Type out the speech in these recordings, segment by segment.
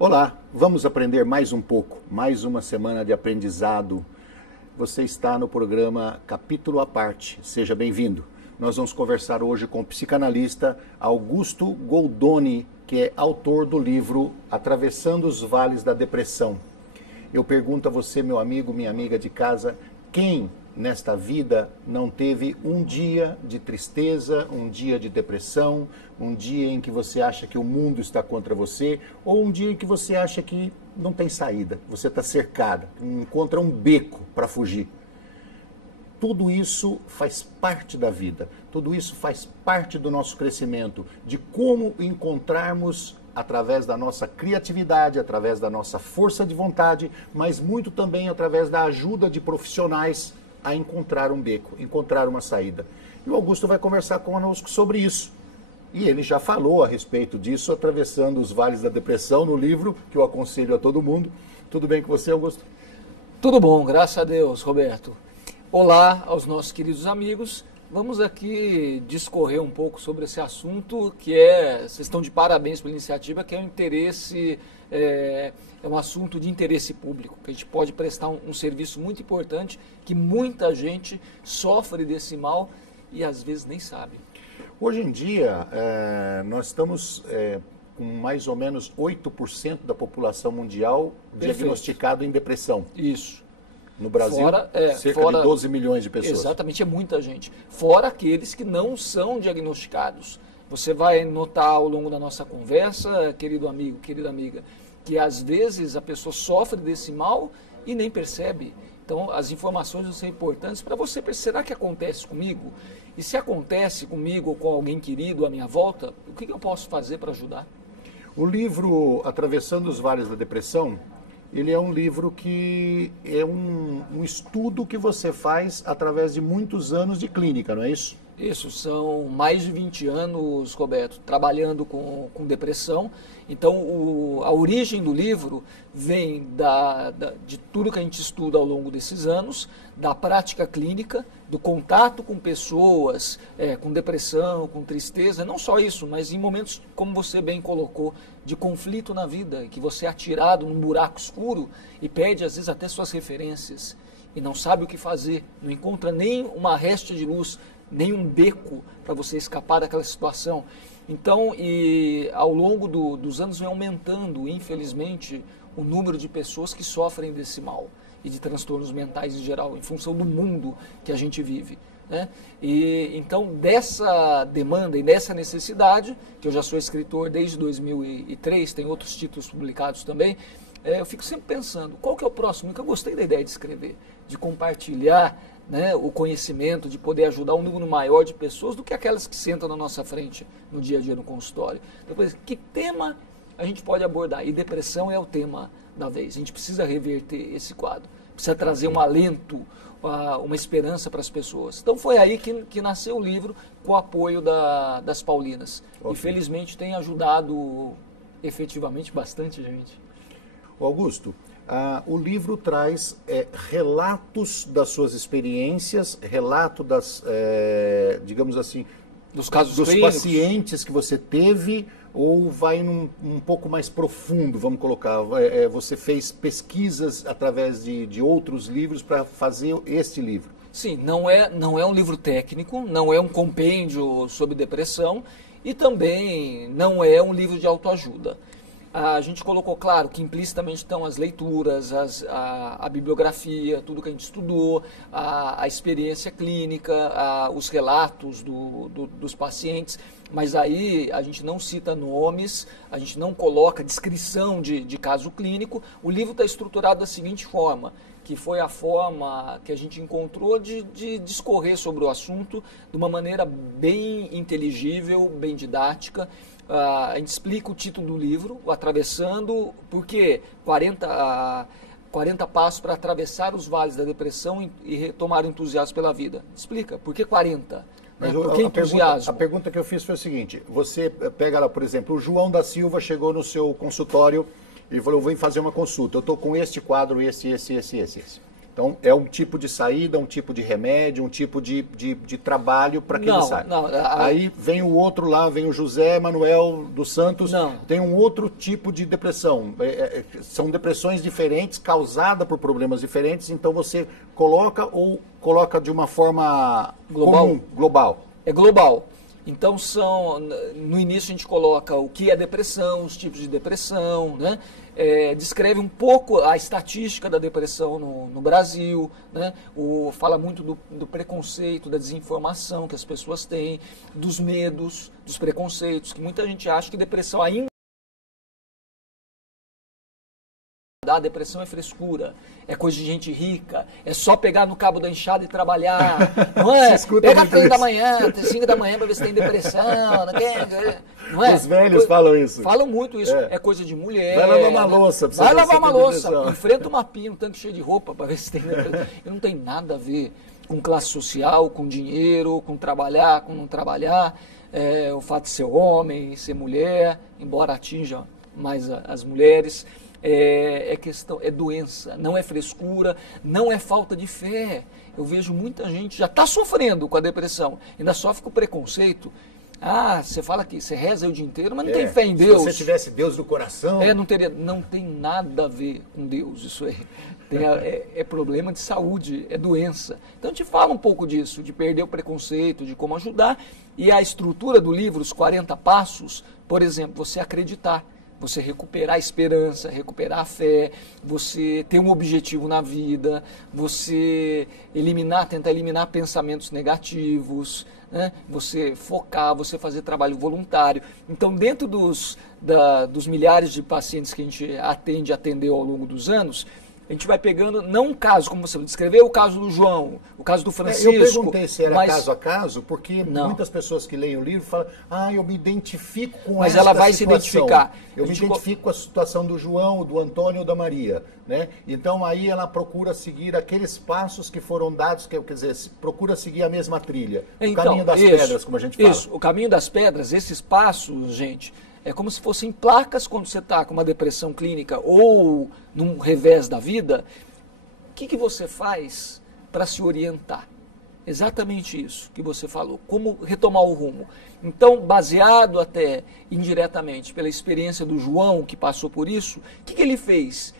Olá, vamos aprender mais um pouco, mais uma semana de aprendizado. Você está no programa Capítulo à Parte, seja bem-vindo. Nós vamos conversar hoje com o psicanalista Augusto Goldoni, que é autor do livro Atravessando os Vales da Depressão. Eu pergunto a você, meu amigo, minha amiga de casa, quem nesta vida não teve um dia de tristeza, um dia de depressão, um dia em que você acha que o mundo está contra você, ou um dia em que você acha que não tem saída, você está cercada, encontra um beco para fugir. Tudo isso faz parte da vida, tudo isso faz parte do nosso crescimento, de como encontrarmos através da nossa criatividade, através da nossa força de vontade, mas muito também através da ajuda de profissionais a encontrar um beco, encontrar uma saída. E o Augusto vai conversar conosco sobre isso. E ele já falou a respeito disso, Atravessando os Vales da Depressão, no livro, que eu aconselho a todo mundo. Tudo bem com você, Augusto? Tudo bom, graças a Deus, Roberto. Olá aos nossos queridos amigos. Vamos aqui discorrer um pouco sobre esse assunto que vocês estão de parabéns pela iniciativa, que é um interesse, é um assunto de interesse público, que a gente pode prestar um serviço muito importante, que muita gente sofre desse mal e às vezes nem sabe. Hoje em dia, nós estamos com mais ou menos 8% da população mundial diagnosticado em depressão. Isso. No Brasil, cerca de 12 milhões de pessoas. Exatamente, é muita gente. Fora aqueles que não são diagnosticados. Você vai notar ao longo da nossa conversa, querido amigo, querida amiga, que às vezes a pessoa sofre desse mal e nem percebe. Então, as informações vão ser importantes para você perceber, será que acontece comigo? E se acontece comigo ou com alguém querido à minha volta, o que eu posso fazer para ajudar? O livro Atravessando os Vales da Depressão, ele é um livro que é um estudo que você faz através de muitos anos de clínica, não é isso? Isso, são mais de 20 anos, Roberto, trabalhando com depressão. Então, a origem do livro vem de tudo que a gente estuda ao longo desses anos, da prática clínica, do contato com pessoas com depressão, com tristeza, não só isso, mas em momentos, como você bem colocou, de conflito na vida, que você é atirado num buraco escuro e perde, às vezes, até suas referências e não sabe o que fazer, não encontra nem uma réstia de luz, nem um beco para você escapar daquela situação. Então, e ao longo dos anos vem aumentando, infelizmente, o número de pessoas que sofrem desse mal e de transtornos mentais em geral, em função do mundo que a gente vive, né? E então, dessa demanda e dessa necessidade, que eu já sou escritor desde 2003, tem outros títulos publicados também, eu fico sempre pensando, qual que é o próximo? Que eu gostei da ideia de escrever, de compartilhar, né, o conhecimento, de poder ajudar um número maior de pessoas do que aquelas que sentam na nossa frente no dia a dia no consultório. Depois, que tema a gente pode abordar? E depressão é o tema da vez. A gente precisa reverter esse quadro, precisa trazer um alento, uma esperança para as pessoas. Então foi aí que nasceu o livro, com o apoio das Paulinas. Okay. E felizmente tem ajudado efetivamente bastante gente. Augusto, o livro traz relatos das suas experiências, relato digamos assim, dos casos dos clínicos, pacientes que você teve, ou vai um pouco mais profundo, vamos colocar, você fez pesquisas através de outros livros para fazer este livro? Sim, não é um livro técnico, não é um compêndio sobre depressão e também não é um livro de autoajuda. A gente colocou, claro, que implicitamente estão as leituras, a bibliografia, tudo que a gente estudou, a experiência clínica, os relatos dos pacientes, mas aí a gente não cita nomes, a gente não coloca descrição de caso clínico. O livro está estruturado da seguinte forma, que foi a forma que a gente encontrou de discorrer sobre o assunto de uma maneira bem inteligível, bem didática. A gente explica o título do livro, o Atravessando, porque 40 passos para atravessar os vales da depressão e retomar o entusiasmo pela vida. Explica, por que 40? Mas por que entusiasmo? A pergunta que eu fiz foi o seguinte, você pega lá, por exemplo, o João da Silva chegou no seu consultório e falou, eu vou fazer uma consulta, eu estou com este quadro, esse. Então, é um tipo de saída, um tipo de remédio, um tipo de trabalho para que ele saia. Aí vem o outro lá, vem o José Manuel dos Santos, tem um outro tipo de depressão. São depressões diferentes, causadas por problemas diferentes, então você coloca de uma forma global. É global. Então, no início a gente coloca o que é depressão, os tipos de depressão, né? Descreve um pouco a estatística da depressão no Brasil, né? Fala muito do preconceito, da desinformação que as pessoas têm, dos medos, dos preconceitos, que muita gente acha que depressão ainda... A depressão é frescura, é coisa de gente rica, é só pegar no cabo da enxada e trabalhar, não é? Pega 3 da manhã, 5 da manhã para ver se tem depressão, não é? Os velhos falam isso. Falam muito isso, é coisa de mulher. Vai lavar uma louça. Vai lavar uma louça, enfrenta uma pia, um tanque cheio de roupa para ver se tem depressão. E não tem nada a ver com classe social, com dinheiro, com trabalhar, com não trabalhar, o fato de ser homem, ser mulher, embora atinja mais as mulheres. É doença, não é frescura, não é falta de fé. Eu vejo muita gente já está sofrendo com a depressão, ainda sofre com preconceito. Você fala que você reza o dia inteiro, mas não tem fé em Deus. Se você tivesse Deus no coração... Não tem nada a ver com Deus, isso aí. É problema de saúde, é doença. Então a gente fala um pouco disso, de perder o preconceito, de como ajudar. E a estrutura do livro, os 40 passos, por exemplo, você acreditar. Você recuperar a esperança, recuperar a fé, você ter um objetivo na vida, você tentar eliminar pensamentos negativos, né? Você focar, você fazer trabalho voluntário. Então, dentro dos milhares de pacientes que a gente atendeu ao longo dos anos, a gente vai pegando, não um caso, como você descreveu, o caso do João, o caso do Francisco. Eu perguntei se era caso a caso, porque muitas pessoas que leem o livro falam, eu me identifico com essa situação. Mas ela vai se identificar. Eu me identifico com a situação do João, do Antônio ou da Maria. Né? Então aí ela procura seguir aqueles passos que foram dados, quer dizer, procura seguir a mesma trilha. O caminho das pedras, como a gente fala. Isso, o caminho das pedras, esses passos, gente... É como se fossem placas quando você está com uma depressão clínica ou num revés da vida. O que você faz para se orientar? Exatamente isso que você falou. Como retomar o rumo. Então, baseado até indiretamente pela experiência do João, que passou por isso, o que ele fez?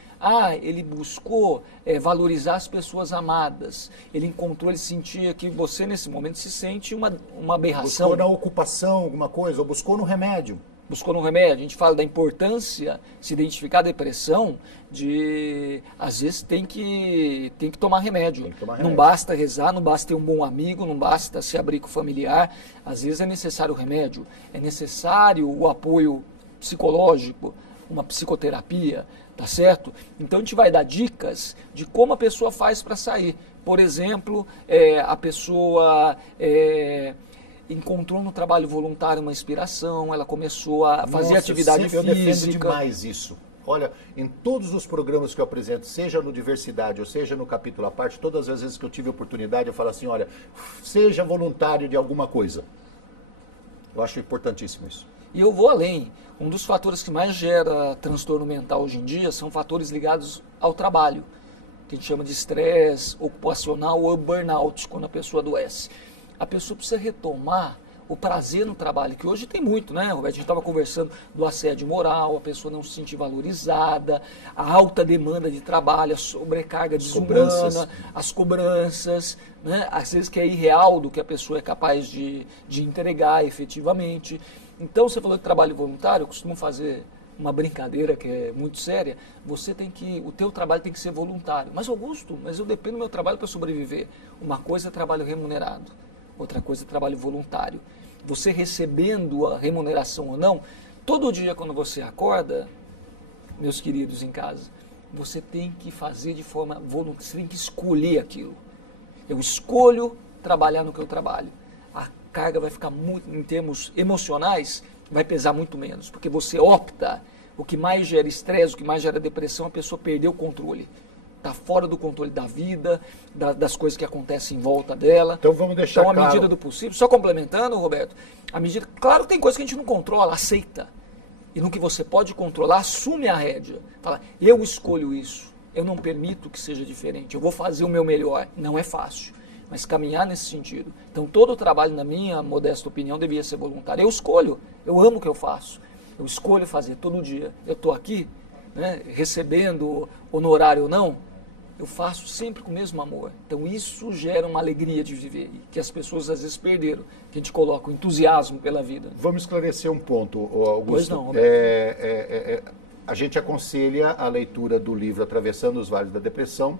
Ele buscou valorizar as pessoas amadas. Ele sentia que você nesse momento se sente uma aberração. Buscou na ocupação alguma coisa, ou buscou no remédio. Buscou no remédio. A gente fala da importância, se identificar a depressão, às vezes tem que tomar remédio. Não basta rezar, não basta ter um bom amigo, não basta se abrir com o familiar. Às vezes é necessário o remédio, é necessário o apoio psicológico, uma psicoterapia, tá certo? Então a gente vai dar dicas de como a pessoa faz para sair. Por exemplo, a pessoa... encontrou no trabalho voluntário uma inspiração, ela começou a fazer atividade física. Eu defendo demais isso. Olha, em todos os programas que eu apresento, seja no Diversidade ou seja no Capítulo à Parte, todas as vezes que eu tive oportunidade, eu falo assim, olha, seja voluntário de alguma coisa. Eu acho importantíssimo isso. E eu vou além. Um dos fatores que mais gera transtorno mental hoje em dia são fatores ligados ao trabalho, que a gente chama de estresse ocupacional ou burnout, quando a pessoa adoece. A pessoa precisa retomar o prazer no trabalho, que hoje tem muito, né, Roberto? A gente estava conversando do assédio moral, a pessoa não se sentir valorizada, a alta demanda de trabalho, a sobrecarga desumana, as cobranças, né? Às vezes que é irreal do que a pessoa é capaz de entregar efetivamente. Então, você falou de trabalho voluntário, eu costumo fazer uma brincadeira que é muito séria, o teu trabalho tem que ser voluntário. Mas Augusto, eu dependo do meu trabalho para sobreviver. Uma coisa é trabalho remunerado. Outra coisa é trabalho voluntário. Você recebendo a remuneração ou não, todo dia quando você acorda, meus queridos em casa, você tem que fazer de forma voluntária, você tem que escolher aquilo. Eu escolho trabalhar no que eu trabalho. A carga vai ficar muito, em termos emocionais, vai pesar muito menos, porque você opta. O que mais gera estresse, o que mais gera depressão, a pessoa perdeu o controle. Está fora do controle da vida, das coisas que acontecem em volta dela. Então vamos deixar claro. Então, à medida do possível, só complementando, Roberto, claro que tem coisas que a gente não controla, aceita. E no que você pode controlar, assume a rédea. Fala, eu escolho isso. eu não permito que seja diferente. Eu vou fazer o meu melhor. Não é fácil, mas caminhar nesse sentido. Então, todo o trabalho, na minha modesta opinião, devia ser voluntário. Eu escolho, eu amo o que eu faço. Eu escolho fazer todo dia. Eu estou aqui, né, recebendo honorário ou não, eu faço sempre com o mesmo amor. Então, isso gera uma alegria de viver, que as pessoas às vezes perderam, que a gente coloca o entusiasmo pela vida. Vamos esclarecer um ponto, Augusto. Pois não, Roberto. A gente aconselha a leitura do livro Atravessando os Vales da Depressão,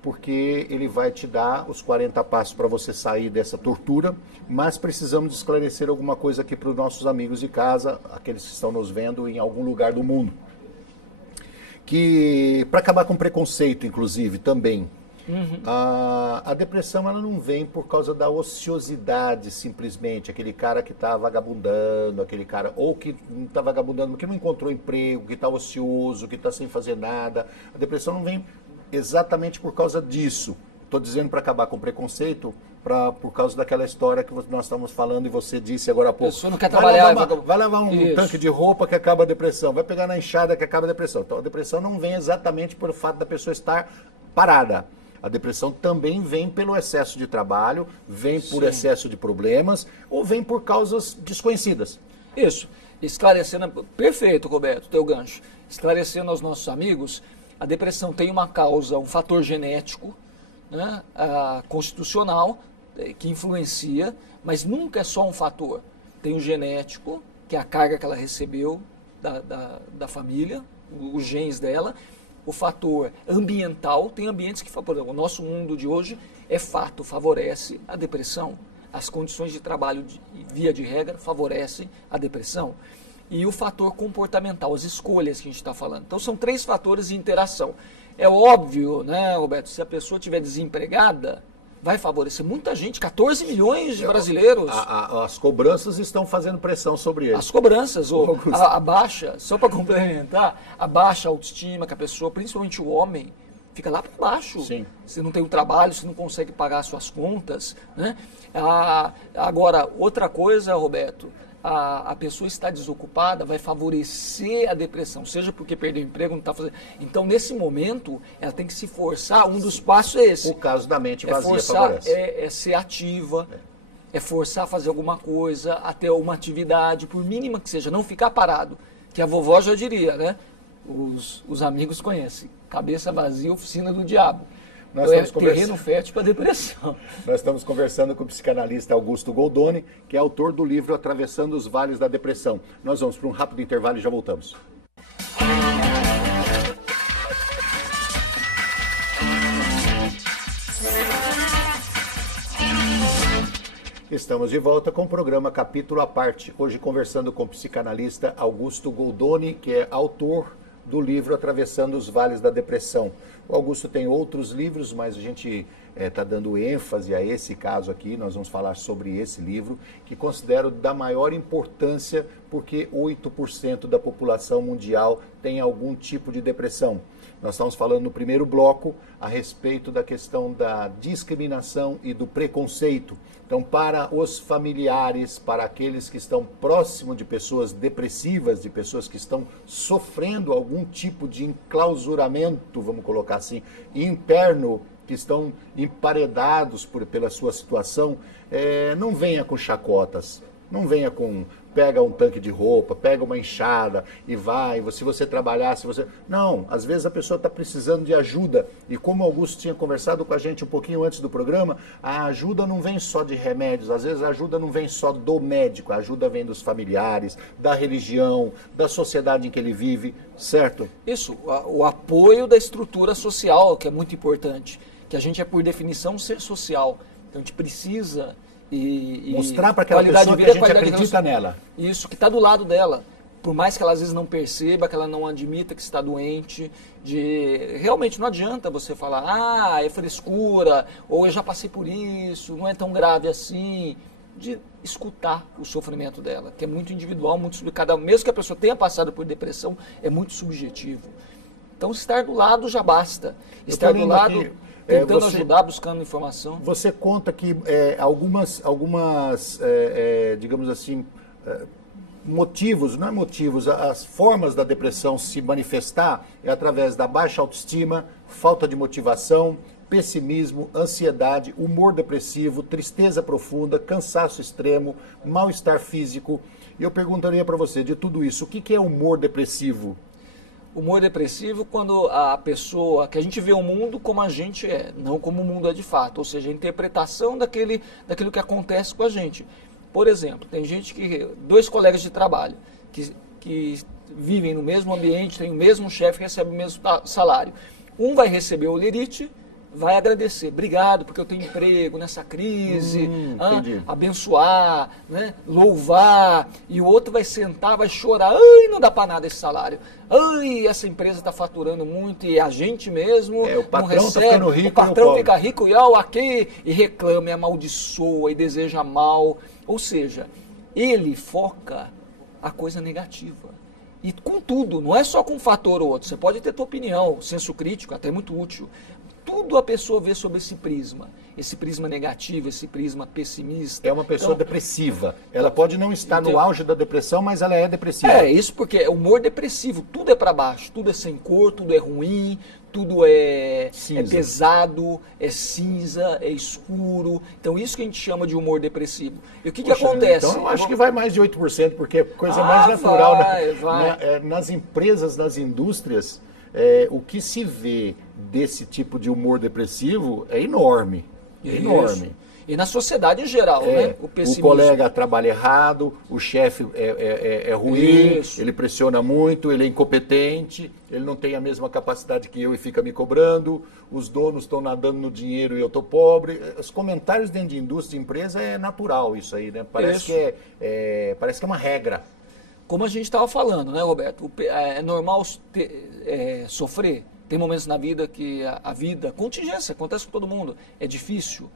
porque ele vai te dar os 40 passos para você sair dessa tortura, mas precisamos esclarecer alguma coisa aqui para os nossos amigos de casa, aqueles que estão nos vendo em algum lugar do mundo. Que, para acabar com preconceito, inclusive, também, a depressão ela não vem por causa da ociosidade, simplesmente. Aquele cara que está vagabundando, aquele cara, ou que não está vagabundando, que não encontrou emprego, que está ocioso, que está sem fazer nada. A depressão não vem exatamente por causa disso. Estou dizendo para acabar com preconceito, por causa daquela história que nós estamos falando e você disse agora há pouco. A pessoa não quer trabalhar. Vai lavar um tanque de roupa que acaba a depressão, vai pegar na enxada que acaba a depressão. Então a depressão não vem exatamente pelo fato da pessoa estar parada. A depressão também vem pelo excesso de trabalho, vem por excesso de problemas ou vem por causas desconhecidas. Isso. Esclarecendo, perfeito, Roberto, teu gancho. Esclarecendo aos nossos amigos, a depressão tem uma causa, um fator genético, né, constitucional, que influencia, mas nunca é só um fator. Tem o genético, que é a carga que ela recebeu da família, os genes dela. O fator ambiental, tem ambientes que, por exemplo, o nosso mundo de hoje é fato, favorece a depressão. As condições de trabalho, via de regra, favorecem a depressão. E o fator comportamental, as escolhas que a gente está falando. Então, são 3 fatores de interação. É óbvio, né, Roberto, se a pessoa estiver desempregada, vai favorecer muita gente, 14 milhões de brasileiros. As cobranças estão fazendo pressão sobre eles. As cobranças, a baixa, só para complementar, a baixa autoestima que a pessoa, principalmente o homem, fica lá para baixo. Sim. Se não tem um trabalho, se não consegue pagar suas contas, né? Agora, outra coisa, Roberto, a pessoa está desocupada, vai favorecer a depressão, seja porque perdeu o emprego, não está fazendo. Então, nesse momento, ela tem que se forçar, um dos passos é esse. O caso da mente vazia favorece. É ser ativa, é forçar a fazer alguma coisa, a ter uma atividade, por mínima que seja, não ficar parado. Que a vovó já diria, né? Os amigos conhecem. Cabeça vazia, oficina do diabo. Nós estamos terreno fértil para depressão. Nós estamos conversando com o psicanalista Augusto Goldoni, que é autor do livro Atravessando os Vales da Depressão. Nós vamos para um rápido intervalo e já voltamos. Estamos de volta com o programa Capítulo à Parte. Hoje conversando com o psicanalista Augusto Goldoni, que é autor do livro Atravessando os Vales da Depressão. O Augusto tem outros livros, mas a gente está dando ênfase a esse caso aqui. Nós vamos falar sobre esse livro, que considero da maior importância, porque 8% da população mundial tem algum tipo de depressão. Nós estamos falando no primeiro bloco a respeito da questão da discriminação e do preconceito. Então, para os familiares, para aqueles que estão próximo de pessoas depressivas, de pessoas que estão sofrendo algum tipo de enclausuramento, vamos colocar assim, interno, que estão emparedados pela sua situação, não venha com chacotas, não venha com... Pega um tanque de roupa, pega uma enxada e vai, se você trabalhar, se você... Não, às vezes a pessoa está precisando de ajuda. E como o Augusto tinha conversado com a gente um pouquinho antes do programa, a ajuda não vem só de remédios, às vezes a ajuda não vem só do médico, a ajuda vem dos familiares, da religião, da sociedade em que ele vive, certo? Isso, o apoio da estrutura social, que é muito importante, que a gente é, por definição, um ser social. Então a gente precisa... mostrar para aquela pessoa que a gente acredita nela. Isso, que está do lado dela. Por mais que ela às vezes não perceba, que ela não admita que está doente, realmente não adianta você falar, é frescura, ou eu já passei por isso, não é tão grave assim. De escutar o sofrimento dela, que é muito individual, muito subjetivo. Mesmo que a pessoa tenha passado por depressão, é muito subjetivo. Então, estar do lado já basta. Estar do lado... Aqui... Tentando ajudar, buscando informação. Você conta que algumas digamos assim, motivos, não é motivos, as formas da depressão se manifestar é através da baixa autoestima, falta de motivação, pessimismo, ansiedade, humor depressivo, tristeza profunda, cansaço extremo, mal-estar físico. E eu perguntaria para você, de tudo isso, o que é humor depressivo? Humor depressivo quando a pessoa, que a gente vê o mundo como a gente é, não como o mundo é de fato, ou seja, a interpretação daquilo que acontece com a gente. Por exemplo, tem gente dois colegas de trabalho que vivem no mesmo ambiente, têm o mesmo chefe, recebem o mesmo salário. Um vai receber o olerite, vai agradecer, obrigado porque eu tenho emprego nessa crise, abençoar, né? Louvar, e o outro vai sentar, vai chorar, ai, não dá para nada esse salário, ai, essa empresa está faturando muito e a gente mesmo o patrão não recebe, tá ficando rico, o patrão fica rico e reclama, e amaldiçoa e deseja mal, ou seja, ele foca a coisa negativa. E com tudo, não é só com um fator ou outro, você pode ter tua opinião, senso crítico, até muito útil. Tudo a pessoa vê sob esse prisma negativo, esse prisma pessimista. É uma pessoa depressiva. Ela pode não estar no auge da depressão, mas ela é depressiva. É, isso porque é humor depressivo, tudo é para baixo, tudo é sem cor, tudo é ruim, tudo é pesado, é cinza, é escuro. Então isso que a gente chama de humor depressivo. E o que acontece? Então eu acho que vai mais de 8%, porque é coisa mais natural. Vai. Nas empresas, nas indústrias, o que se vê desse tipo de humor depressivo é enorme. É enorme. E na sociedade em geral, né? O colega trabalha errado, o chefe é ruim, ele pressiona muito, ele é incompetente, ele não tem a mesma capacidade que eu e fica me cobrando, os donos estão nadando no dinheiro e eu estou pobre. Os comentários dentro de indústria, de empresa, é natural isso aí, né? Parece que é uma regra. Como a gente estava falando, né, Roberto? É normal sofrer. Tem momentos na vida que a vida, contingência, acontece com todo mundo, é difícil.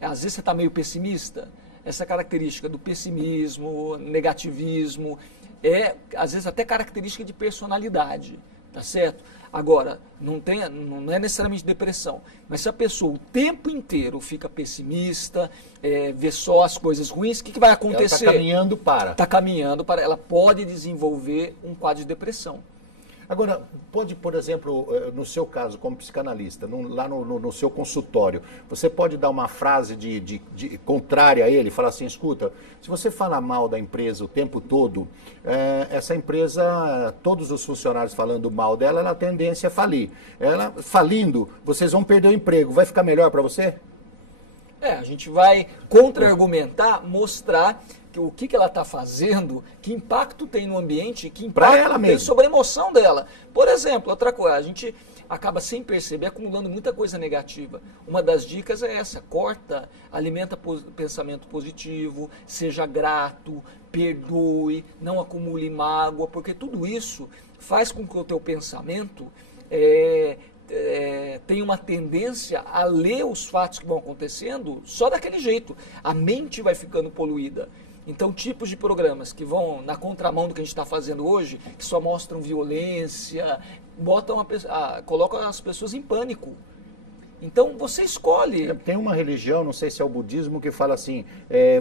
Às vezes você está meio pessimista. Essa característica do pessimismo, negativismo, às vezes até característica de personalidade, tá certo? Agora, não é necessariamente depressão, mas se a pessoa o tempo inteiro fica pessimista, vê só as coisas ruins, o que vai acontecer? Ela está caminhando para. Está caminhando para. Ela pode desenvolver um quadro de depressão. Agora, pode, por exemplo, no seu caso, como psicanalista, lá no seu consultório, você pode dar uma frase de contrária a ele, falar assim, escuta, se você falar mal da empresa o tempo todo, essa empresa, todos os funcionários falando mal dela, ela tem tendência a falir. Ela falindo, vocês vão perder o emprego, vai ficar melhor para você? A gente vai contra-argumentar, mostrar o que ela está fazendo, que impacto tem no ambiente, que impacto tem sobre a emoção dela. Por exemplo, outra coisa, a gente acaba sem perceber acumulando muita coisa negativa. Uma das dicas é essa, corta, alimenta pensamento positivo, seja grato, perdoe, não acumule mágoa, porque tudo isso faz com que o teu pensamento tem uma tendência a ler os fatos que vão acontecendo só daquele jeito. A mente vai ficando poluída. Então, tipos de programas que vão na contramão do que a gente está fazendo hoje, que só mostram violência, colocam as pessoas em pânico. Então, você escolhe. Tem uma religião, não sei se é o budismo, que fala assim,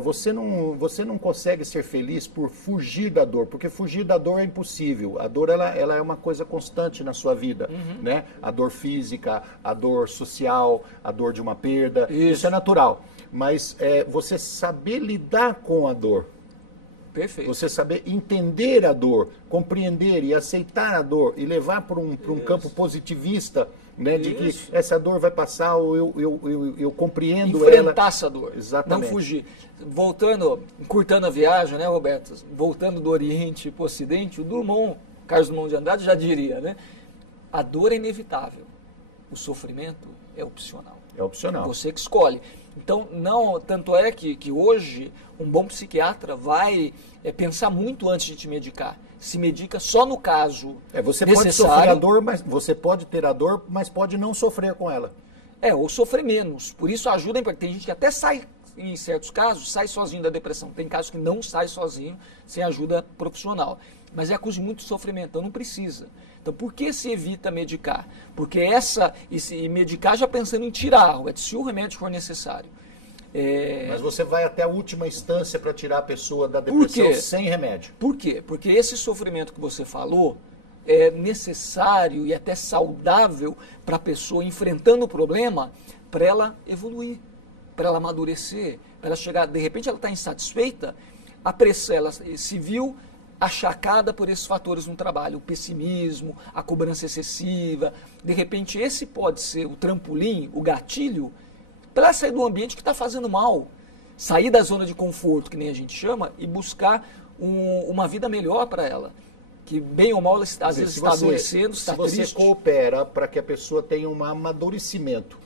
você não consegue ser feliz por fugir da dor, porque fugir da dor é impossível. A dor ela é uma coisa constante na sua vida, né? A dor física, a dor social, a dor de uma perda, isso é natural. Mas você saber lidar com a dor. Perfeito. Você saber entender a dor, compreender e aceitar a dor e levar para um campo positivista, né, de que essa dor vai passar, ou eu compreendo ela. Enfrentar essa dor. Exatamente. Não fugir. Encurtando a viagem, né, Roberto? Voltando do Oriente para o Ocidente, o Carlos Drummond de Andrade já diria, né? A dor é inevitável. O sofrimento é opcional. É opcional. Você que escolhe. Então, tanto é que hoje um bom psiquiatra vai pensar muito antes de te medicar. Se medica só no caso você necessário. Pode sofrer a dor, mas você pode ter a dor, mas pode não sofrer com ela. Ou sofrer menos. Por isso ajuda, porque tem gente que até sai, em certos casos, sai sozinho da depressão. Tem casos que não sai sozinho, sem ajuda profissional. Mas é a causa de muito sofrimento, então não precisa. Então, por que se evita medicar? Porque e medicar já pensando em tirar, se o remédio for necessário. Mas você vai até a última instância para tirar a pessoa da depressão sem remédio. Por quê? Porque esse sofrimento que você falou, é necessário e até saudável para a pessoa enfrentando o problema, para ela evoluir, para ela amadurecer, para ela chegar, de repente ela está insatisfeita, a pressão, ela se viu achacada por esses fatores no trabalho, o pessimismo, a cobrança excessiva, de repente esse pode ser o trampolim, o gatilho, para ela sair do ambiente que está fazendo mal, sair da zona de conforto, que nem a gente chama, e buscar uma vida melhor para ela. Que bem ou mal, ela, às vezes está adoecendo, está triste. Se você coopera para que a pessoa tenha um amadurecimento,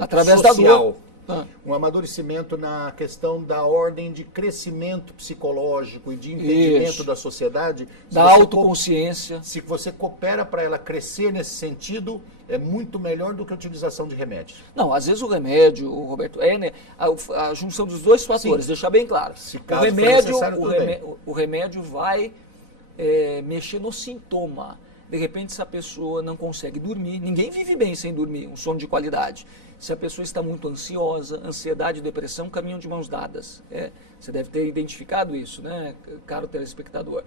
através social, da dor. Um amadurecimento na questão da ordem de crescimento psicológico e de entendimento da sociedade. Da autoconsciência. Se você coopera para ela crescer nesse sentido, é muito melhor do que a utilização de remédios. Não, às vezes o remédio, Roberto, a junção dos dois fatores, deixar bem claro. O remédio vai mexer no sintoma. De repente, se a pessoa não consegue dormir, ninguém vive bem sem dormir, um sono de qualidade. Se a pessoa está muito ansiosa, ansiedade e depressão caminham de mãos dadas. Você deve ter identificado isso, né, caro telespectador?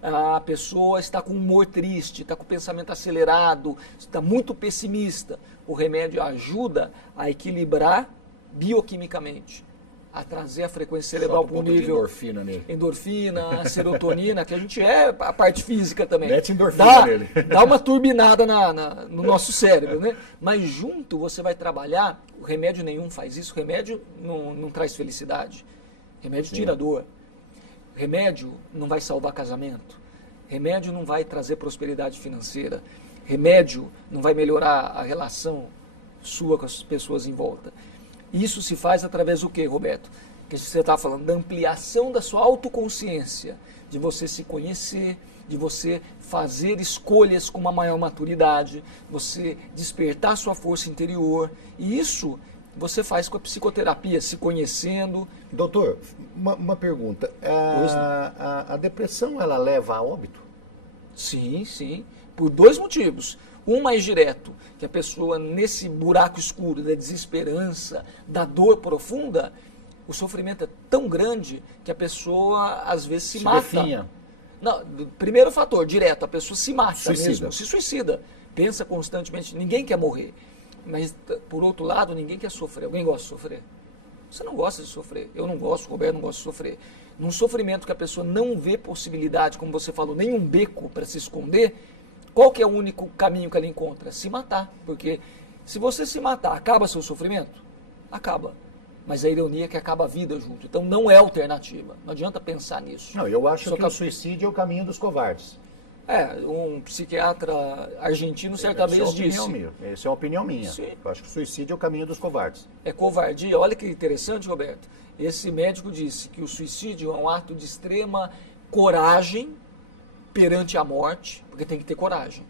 A pessoa está com humor triste, está com o pensamento acelerado, está muito pessimista. O remédio ajuda a equilibrar bioquimicamente, a trazer a frequência cerebral para um nível... endorfina nele. Endorfina, serotonina, que a gente a parte física também. Mete endorfina nele. Dá uma turbinada no nosso cérebro, né? Mas junto você vai trabalhar, o remédio nenhum faz isso, o remédio não traz felicidade, remédio tira dor. Remédio não vai salvar casamento, remédio não vai trazer prosperidade financeira, remédio não vai melhorar a relação sua com as pessoas em volta. Isso se faz através do quê, Roberto? Que você está falando da ampliação da sua autoconsciência, de você se conhecer, de você fazer escolhas com uma maior maturidade, você despertar sua força interior. E isso você faz com a psicoterapia, se conhecendo. Doutor, uma pergunta. A depressão, ela leva a óbito? Sim, sim. Por dois motivos. Um mais direto, que a pessoa nesse buraco escuro da desesperança, da dor profunda, o sofrimento é tão grande que a pessoa às vezes se mata. Definha. Não, primeiro fator, direto, a pessoa se mata mesmo, se suicida. Pensa constantemente, ninguém quer morrer. Mas, por outro lado, ninguém quer sofrer. Alguém gosta de sofrer? Você não gosta de sofrer. Eu não gosto, o Roberto não gosta de sofrer. Num sofrimento que a pessoa não vê possibilidade, como você falou, nenhum beco para se esconder, qual que é o único caminho que ela encontra? Se matar. Porque se você se matar, acaba seu sofrimento? Acaba. Mas a ironia é que acaba a vida junto. Então não é alternativa. Não adianta pensar nisso. Não, eu acho que o suicídio é o caminho dos covardes. Um psiquiatra argentino certa vez disse... Essa é uma opinião minha. Sim. Eu acho que o suicídio é o caminho dos covardes. É covardia. Olha que interessante, Roberto. Esse médico disse que o suicídio é um ato de extrema coragem perante a morte, porque tem que ter coragem,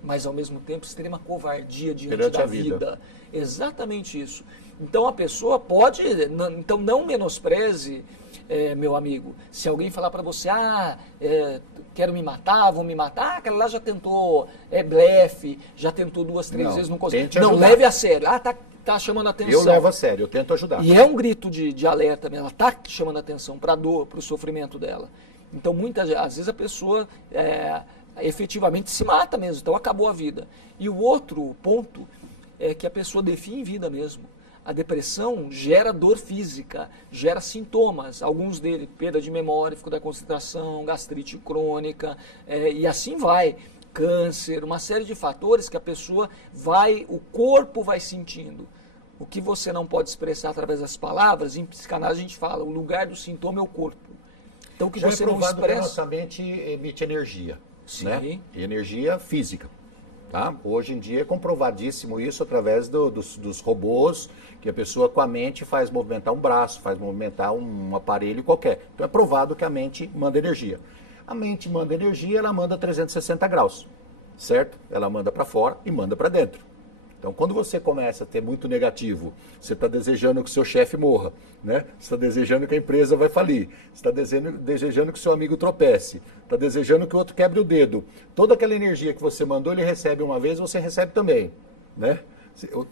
mas ao mesmo tempo extrema covardia diante da vida. Exatamente isso. Então a pessoa pode, então não menospreze, meu amigo, se alguém falar para você, quero me matar, vão me matar, aquela lá já tentou, é blefe, já tentou 2, 3 vezes, não conseguiu. Não, leve a sério. Tá chamando a atenção. Eu levo a sério, eu tento ajudar. E é um grito de alerta mesmo, ela está chamando a atenção para a dor, para o sofrimento dela. Então, às vezes a pessoa efetivamente se mata mesmo, então acabou a vida. E o outro ponto é que a pessoa define em vida mesmo. A depressão gera dor física, gera sintomas, alguns deles, perda de memória, dificuldade de concentração, gastrite crônica, e assim vai. Câncer, uma série de fatores que a pessoa o corpo vai sentindo. O que você não pode expressar através das palavras, em psicanálise a gente fala, o lugar do sintoma é o corpo. Então, o que você não expressa... que a nossa mente emite energia, sim, né? E energia física. Tá? Hoje em dia é comprovadíssimo isso através dos robôs, que a pessoa com a mente faz movimentar um braço, faz movimentar um aparelho qualquer. Então é provado que a mente manda energia. A mente manda energia, ela manda 360 graus, certo? Ela manda para fora e manda para dentro. Então, quando você começa a ter muito negativo, você está desejando que o seu chefe morra, né? Você está desejando que a empresa vai falir, você está desejando que o seu amigo tropece, está desejando que o outro quebre o dedo. Toda aquela energia que você mandou, ele recebe uma vez, você recebe também, né?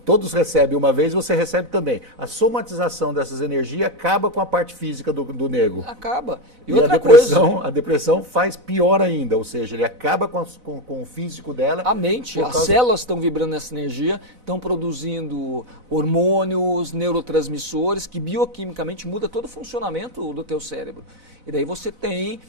Todos recebem uma vez, você recebe também. A somatização dessas energias acaba com a parte física do nego. Acaba. E a depressão faz pior ainda, ou seja, ele acaba com o físico dela. A mente, as células estão vibrando nessa energia, estão produzindo hormônios, neurotransmissores, que bioquimicamente muda todo o funcionamento do teu cérebro. E daí você tem,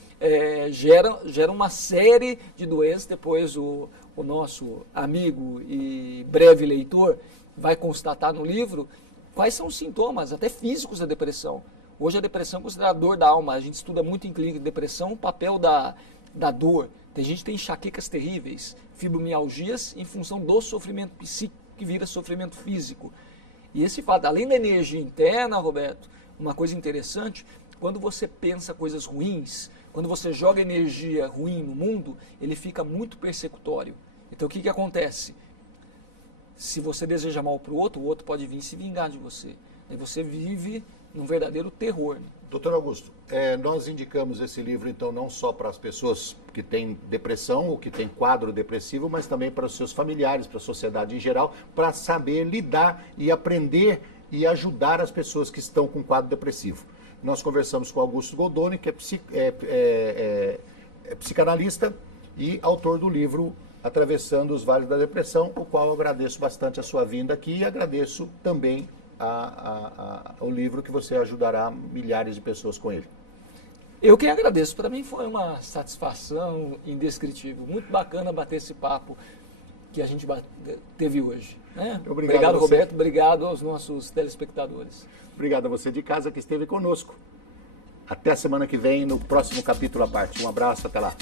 gera uma série de doenças. Depois o nosso amigo e breve leitor vai constatar no livro quais são os sintomas, até físicos, da depressão. Hoje a depressão é considerada dor da alma. A gente estuda muito em clínica de depressão o papel da dor. Tem gente que tem enxaquecas terríveis, fibromialgias, em função do sofrimento psíquico que vira sofrimento físico. E esse fato, além da energia interna, Roberto, uma coisa interessante, quando você pensa coisas ruins, quando você joga energia ruim no mundo, ele fica muito persecutório. Então o que acontece? Se você deseja mal para o outro pode vir se vingar de você. E você vive num verdadeiro terror. Doutor Augusto, nós indicamos esse livro então não só para as pessoas que têm depressão ou que têm quadro depressivo, mas também para os seus familiares, para a sociedade em geral, para saber lidar e aprender e ajudar as pessoas que estão com quadro depressivo. Nós conversamos com Augusto Goldoni, que é psicanalista e autor do livro Atravessando os Vales da Depressão, o qual eu agradeço bastante a sua vinda aqui e agradeço também o livro, que você ajudará milhares de pessoas com ele. Eu que agradeço. Para mim foi uma satisfação indescritível. Muito bacana bater esse papo que a gente teve hoje. Né? Obrigado, Roberto. Obrigado aos nossos telespectadores. Obrigado a você de casa que esteve conosco. Até a semana que vem, no próximo capítulo à parte. Um abraço, até lá.